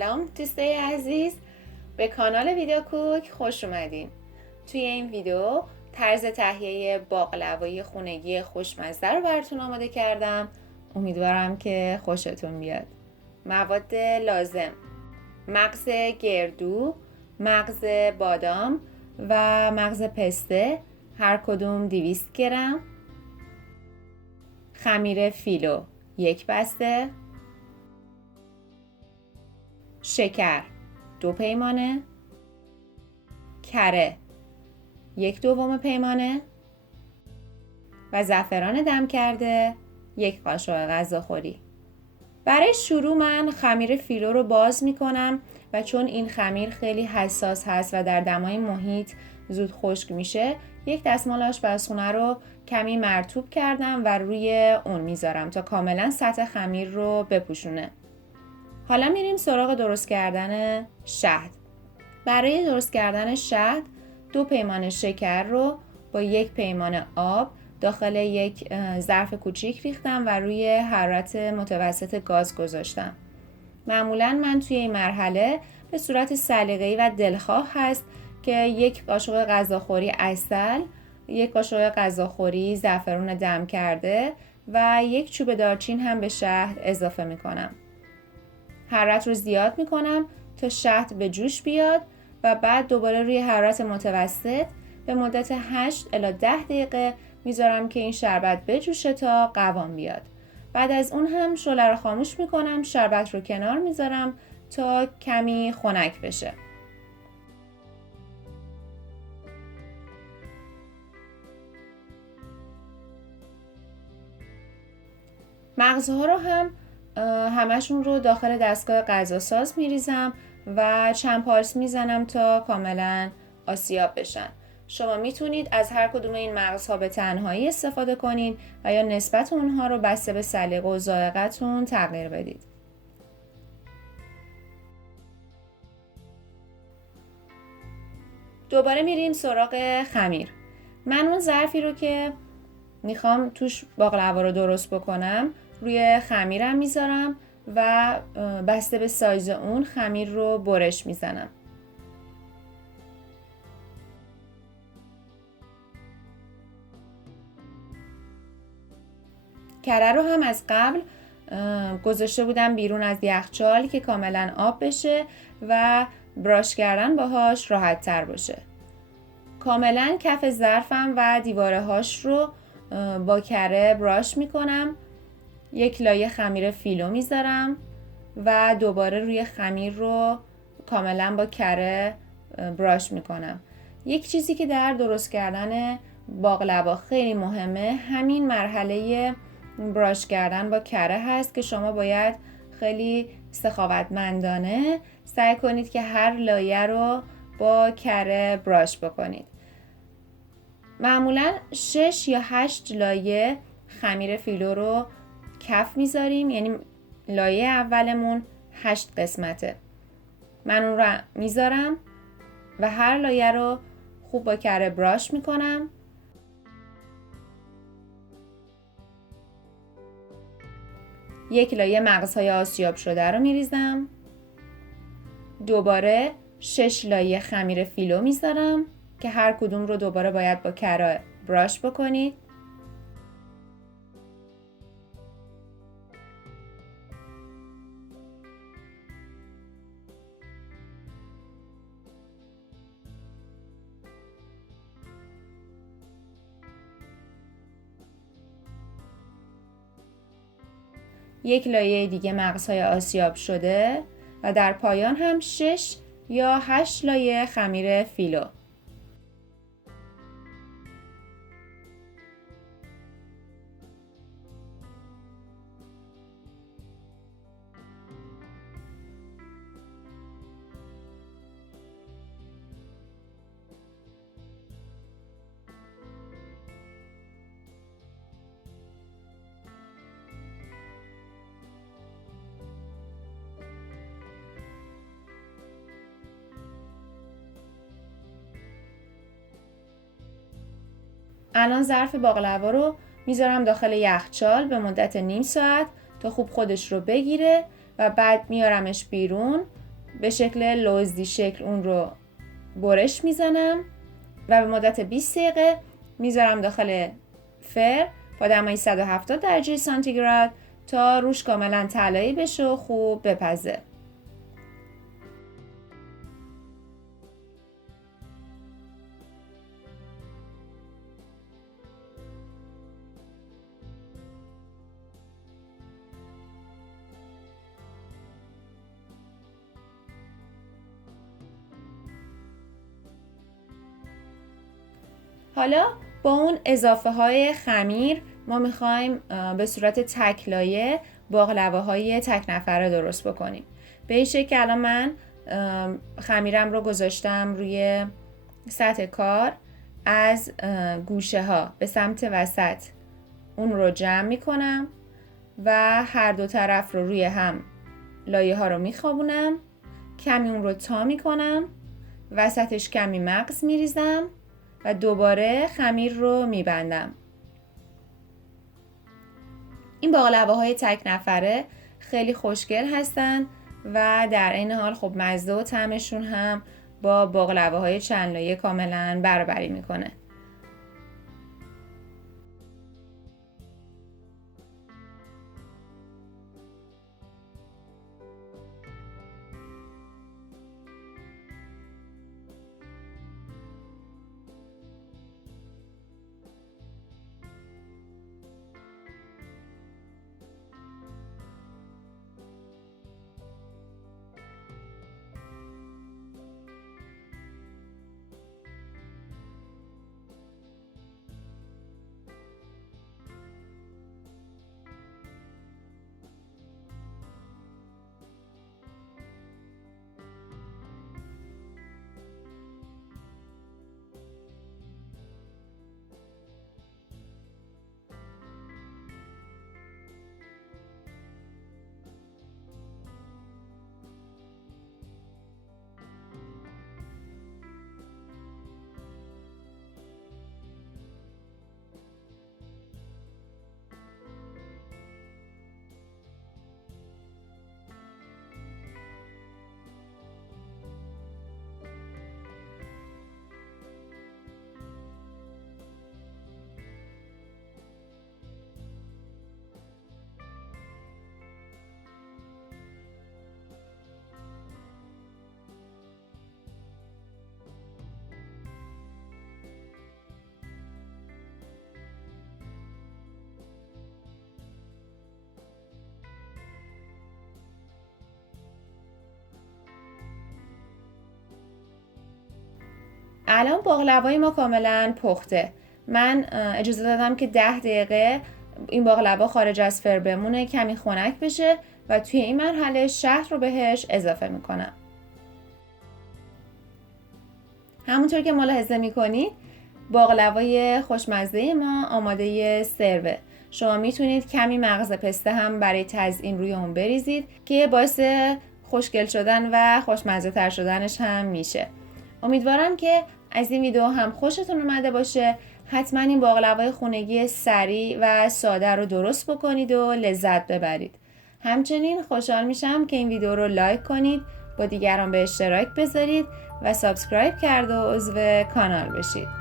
سلام دوستای عزیز، به کانال ویدیو کوک خوش اومدین. توی این ویدیو طرز تهیه باقلوای خونگی خوشمزه رو براتون آماده کردم. امیدوارم که خوشتون بیاد. مواد لازم: مغز گردو، مغز بادام و مغز پسته، هر کدوم 200 گرم. خمیر فیلو 1 بسته. شکر 2 پیمانه. کره 1/2 پیمانه و زعفران دم کرده 1 قاشق غذاخوری. برای شروع من خمیر فیلو رو باز میکنم و چون این خمیر خیلی حساس هست و در دمای محیط زود خشک میشه، 1 دستمال آشپزخونه رو کمی مرطوب کردم و روی اون میذارم تا کاملا سطح خمیر رو بپوشونه. حالا میریم سراغ درست کردن شهد. برای درست کردن شهد 2 پیمانه شکر رو با 1 پیمانه آب داخل یک ظرف کوچیک ریختم و روی حرارت متوسط گاز گذاشتم. معمولا من توی این مرحله به صورت سلیقه‌ای و دلخواه هست که 1 قاشق غذاخوری عسل، 1 قاشق غذاخوری زعفران دم کرده و 1 چوب دارچین هم به شهد اضافه میکنم. حرارت رو زیاد میکنم تا شهد به جوش بیاد و بعد دوباره روی حرارت متوسط به مدت 8 الی 10 دقیقه میذارم که این شربت بجوشه تا قوام بیاد. بعد از اون هم شعله رو خاموش میکنم، شربت رو کنار میذارم تا کمی خنک بشه. مغزها رو هم همشون رو داخل دستگاه غذاساز میریزم و چند پارس میزنم تا کاملا آسیاب بشن. شما میتونید از هر کدوم این مغزها به تنهایی استفاده کنین و یا نسبت اونها رو بسته به سلیقه و ذائقه‌تون تغییر بدید. دوباره میریم سراغ خمیر. من اون ظرفی رو که میخوام توش باقلوا رو درست بکنم روی خمیرم میذارم و بسته به سایز اون خمیر رو برش میزنم. کره رو هم از قبل گذاشته بودم بیرون از یخچال که کاملا آب بشه و براش کردن باهاش راحت تر باشه. کاملا کف ظرفم و دیواره هاش رو با کره براش میکنم. 1 لایه خمیر فیلو میذارم و دوباره روی خمیر رو کاملا با کره براش میکنم. یک چیزی که در درست کردن باقلوا خیلی مهمه همین مرحله براش کردن با کره هست که شما باید خیلی سخاوتمندانه سعی کنید که هر لایه رو با کره براش بکنید. معمولا 6 یا 8 لایه خمیر فیلو رو کف میذاریم، یعنی لایه اولمون 8 قسمته. من اون رو میذارم و هر لایه رو خوب با کره براش میکنم. یک لایه مغزهای آسیاب شده رو میریزم. دوباره 6 لایه خمیر فیلو میذارم که هر کدوم رو دوباره باید با کره براش بکنید. یک لایه دیگه مغزهای آسیاب شده و در پایان هم 6 یا 8 لایه خمیر فیلو. الان ظرف باقلوا رو میذارم داخل یخچال به مدت نیم ساعت تا خوب خودش رو بگیره و بعد میارمش بیرون به شکل لوزدی شکل اون رو برش میزنم و به مدت 20 دقیقه میذارم داخل فر با دمای 170 درجه سانتیگراد تا روش کاملا طلایی بشه و خوب بپزه. حالا با اون اضافه های خمیر ما میخوایم به صورت تکلایه باقلوه های تک نفره درست بکنیم. به این شکل الان من خمیرم رو گذاشتم روی سطح کار، از گوشه ها به سمت وسط اون رو جمع میکنم و هر دو طرف رو روی هم لایه ها رو میخوابونم، کمی اون رو تا میکنم، وسطش کمی مغز میریزم و دوباره خمیر رو میبندم. این باقلوه های تک نفره خیلی خوشگل هستن و در این حال خب مزه و طعمشون هم با باقلوه های چند لایه کاملا برابری میکنه. الان باقلوای ما کاملا پخته. من اجازه دادم که 10 دقیقه این باقلوا خارج از فر بمونه، کمی خنک بشه و توی این مرحله شهد رو بهش اضافه میکنم. همونطور که ملاحظه میکنید باقلوای خوشمزه ما آماده سروه. شما میتونید کمی مغز پسته هم برای تزیین روی اون بریزید که باعث خوشگل شدن و خوشمزه تر شدنش هم میشه. امیدوارم که از این ویدیو هم خوشتون اومده باشه. حتما این باقلوای خونگی سریع و ساده رو درست بکنید و لذت ببرید. همچنین خوشحال میشم که این ویدیو رو لایک کنید، با دیگران به اشتراک بذارید و سابسکرایب کرده و عضو کانال بشید.